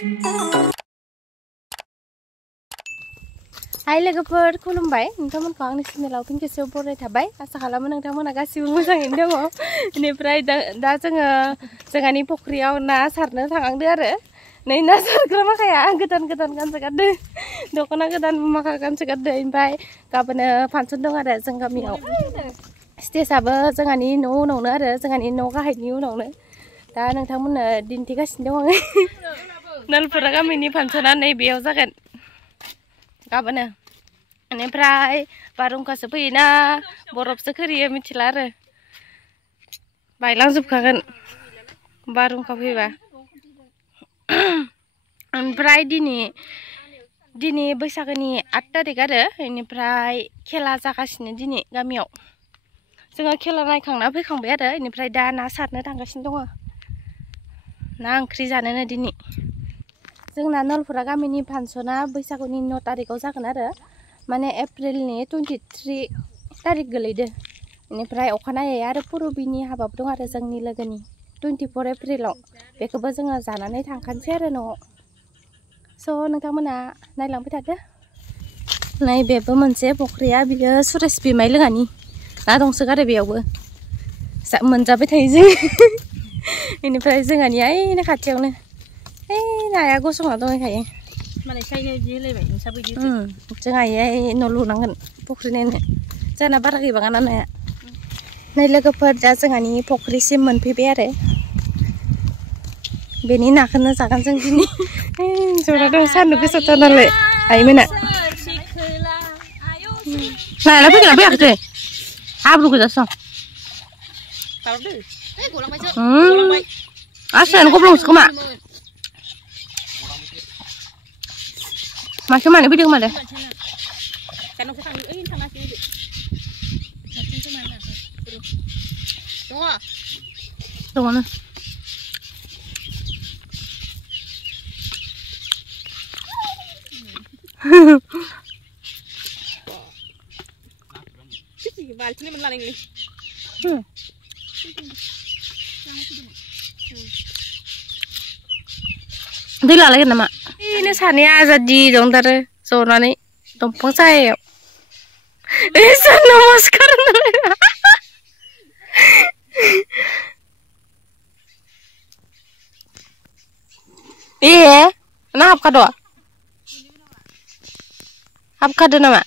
Hai लोगोफोर खुलुमबाय नोंथांमोनखौ आंनि चेनेलाव फिन खेबसेबाव बरायनाय थाबाय आसा खालामो नोंथांमोना गासिबो मोजाङैनो दङ बेनिफ्राय दा जोङो जोंहानि फुख्रियाव ना सारनो थांदों आरो नै ना सारग्रा माखाया गोदान गानसो गारदों दख'ना गोदान माखा गानसो गारदों ओमफ्राय गाबोन फांसन दं आरो जों गामियाव स्टेजआबो जोंहानि न' उनावनो आरो जोंहानि न' गाहायनि उनावनो दा नोंथांमोननो दिन्थिगासिनो दं आङो नलपुरा गामिनि फांसना नै बेयाव जागोन गाबोन बेनिफ्राय बारहुंखासो फैयोना बरफसो खोरियो मिथिला आरो बायलांजोबखागोन बारहुंखा फैबा ओमफ्राय दिनै बैसागोनि 8 तारिख आरो बेनिफ्राय खेला जागासिनो दिनै गामियाव जोङो खेला नायखांना फैखांबाय आरो बेनिफ्राय दा ना सारनो थांगासिनो दङ ना ओंख्रि जानोनो दिनै जोंना नलपुरा गामिनि फांसना बैसागुनि 9 तारिखआव जागोन आरो माने एप्रिलनि 23 तारिख गोलैदो बेनिफ्राय अखानायै आरो पुरबिनि हाबाबो दं आरो जोंनि लोगोनि 24 एप्रिलाव बेखौबो जोङो जानानै थांखानोसै आरो न'आव स' नोंथांमोना नायलांबाय थादो नै बेबो मोनसे फुख्रिया बियो सुरेश बिमाय लोङानि ना दंसोगारो बेयावबो मोनजाबाय थायो जों बेनिफ्राय जोंहानि ओइनो खाथियावनो नाया गसंना दंखायो माने साइनो बिदि होलायबाय नोंसाबो बिदि जोंहा न' लुनांगोन फुख्रि नायनो जोंना बारा गैबाङाना नाया नै लोगोफोर दा जोंहानि फुख्रिसिम मोनफैबाय आरो बेनि नाखौनो जागोन जों दिनै जरा दं सान्दुं गोसाथार नालाय आइमोना नायालाय फैगोना फैयाखै हाब्रु गोजासो आसायानो गब्लंसो खोमा मासे माने फैदों खोमा दे दङनो बाल्थिंनि मोनला नोंनि दै लालायगोन नामा बेनो सानैया आजादि दं दारो जनानै दंफां सायायाव नमस्कार ए ना हाबखादो नामा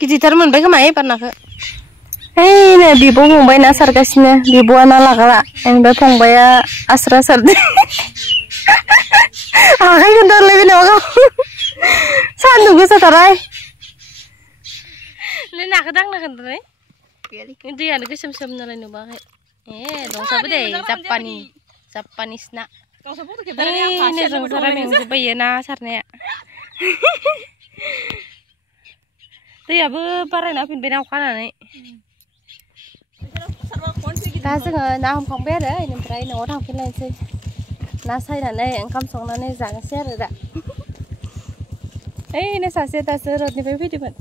गिदिरथार मोनबाय खोमा एबार नाखौ ओइनो बिब' फंबाय ना सारगासिनो बिब'आ ना लाग्रा ओमफ्राय फंबाया आस्रा सारदों आखाइ खोन्थालायबाय नामा गाव सान्दुं गोसाथारहाय नाखौ दांना खोन्थानाय दैयानो गोसोम सोम नालाय नुबाखै ए दंसाबो दे जापानिस ना मेंजोब्बायो ना सारनाया दैयाबो बारायना फैनबायना अखा हानानै दा जोङो ना हमखांबाय आरो बेनिफ्राय न'आव थांफिनलायनोसै ना सायनानै ओंखाम संनानै जानोसै आरो दा ओइनो सासे दासो रडनिफ्राय फैदोंमोन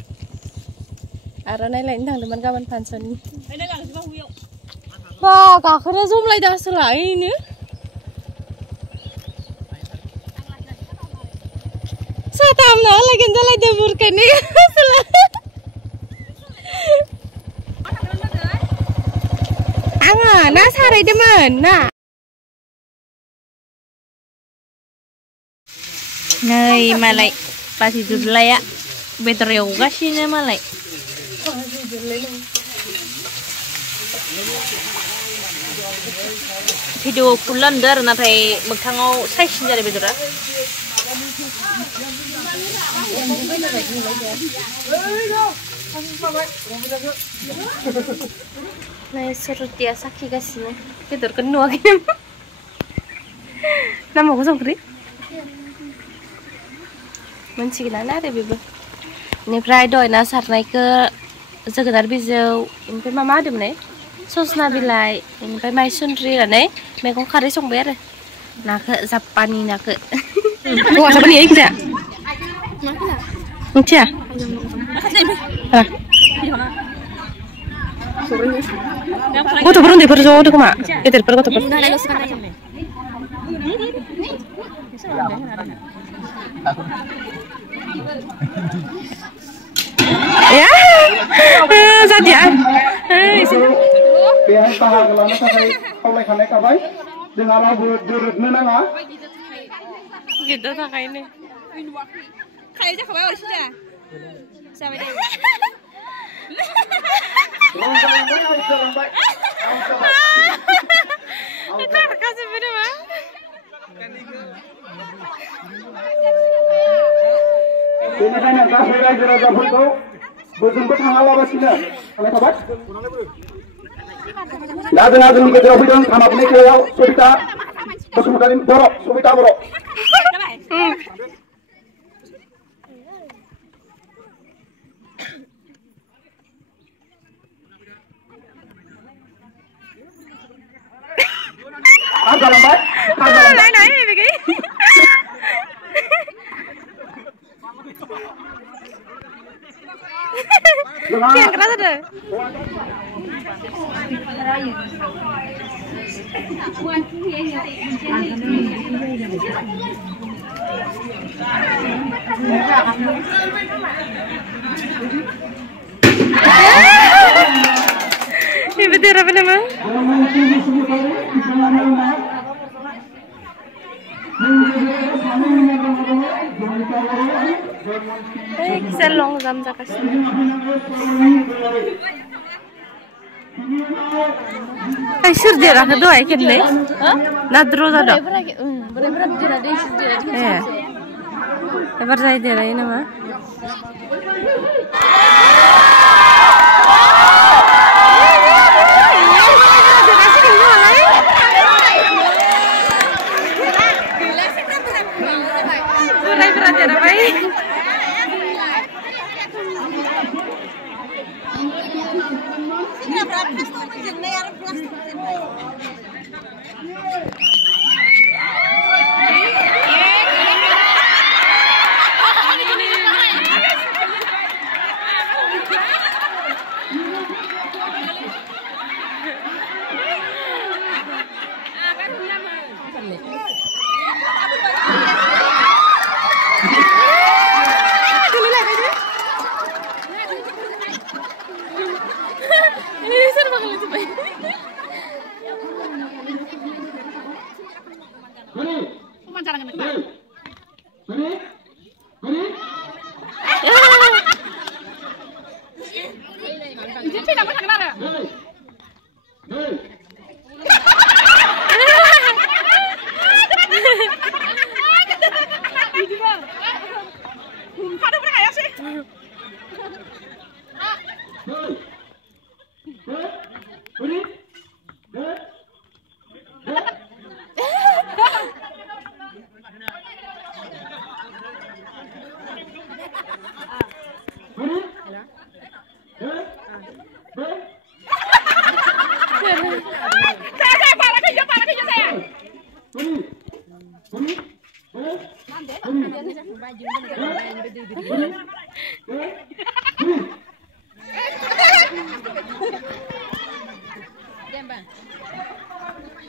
आर'नाइ लायनो थांदोंमोन गाबोन फांसननि बा गाखोनो जमलायदों आसोला ओइनो साथाम ना लागोन जालायदों बुरखायनो आसोला आङो ना सारायदोंमोन ना नै मालाय बाजै दुदलाया बेदर एवगासिनो मालाय भिडिअ फुल नुदों आरो नाथाय मोगथाङाव साइजसिन जादों बेदरा नै सरतिया साखिगासिनो बेदरखौनो नुवाखै नामाखौ संख्रि मोनसिगोनानो आरो बेबो बेनिफ्राय दहाय ना सारनायखौ जोगोनार बिजौ ओमफ्राय मा होदोंमोन सजना बिलाइ ओमफ्राय माइसुन्द्रि होनानै मैगं खारै संबाय आरो Nake Japani nake. Gua Japani iki ya. Miथिया? गथ'फोर उन्दैफोर ज' दं खोमा गेदेरफोर गथ'फोर जादिया बेहाय बाहागो लानो थाखाय खावलायखानाय थाबाय जोंहा रावबो दोरोदनो नाङा गिदिर थाखायनो खाय जाखाबाय अरसिदा जाबाय दे tarkasibı naमा बेनिखायनो गासै रायजो राजाफोरखौ बोजोंबो थाङालाबासिनो खालामखाबाय दा जोंहा जोंनि गेजेराव फैदों खानाफुरनि खेलायाव सबिता बसुमतारी बर' सबिता बर' Này về cái Kian keras ada. Ini betul apa nama? Güzel long zam zakasın. Ay şur diye rakı doğa ekle. Nadro zada. Ebar zay diye rayi nama.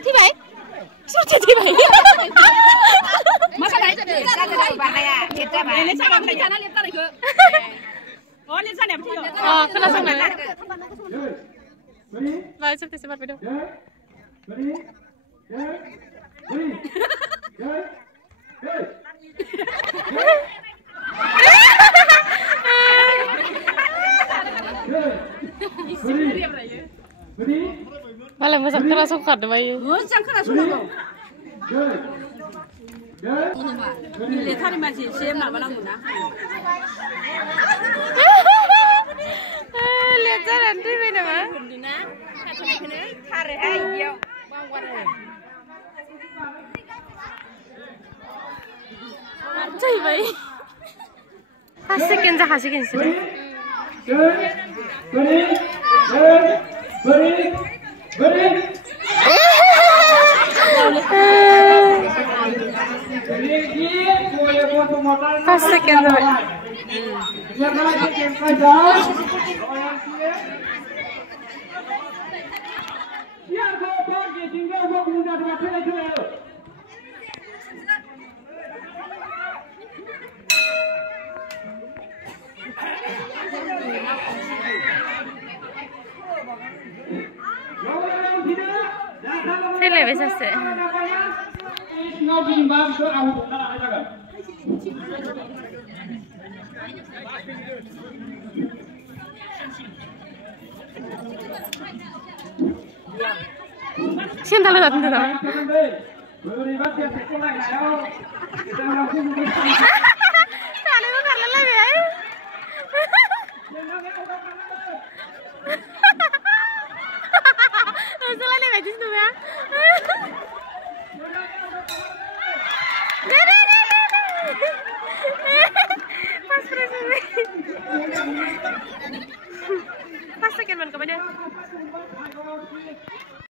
Tibai, suci tibai. Masa naik jadi sana dari mana ya? Kita mana? Ini sama dari sana lihat tadi ke. Oh, lihat sana betul. Oh, kena sana. Baik, seperti sempat video. Malah masa kerasa kado bayi. Masa kerasa kado. Lihat hari masih siapa nak malam mana? Lihat jalan di mana mah? Dina, kata kena hari ayo. Bang warna. Cai bayi. Hasikin jah hasikin sih. Beri. 5 second जाबाय फैलायबाय सासे सेन्टार जादों नामा सानैबो खारलायलायबाय सोलायलायबाय दिस नुबाय Pas second man, kapan ya?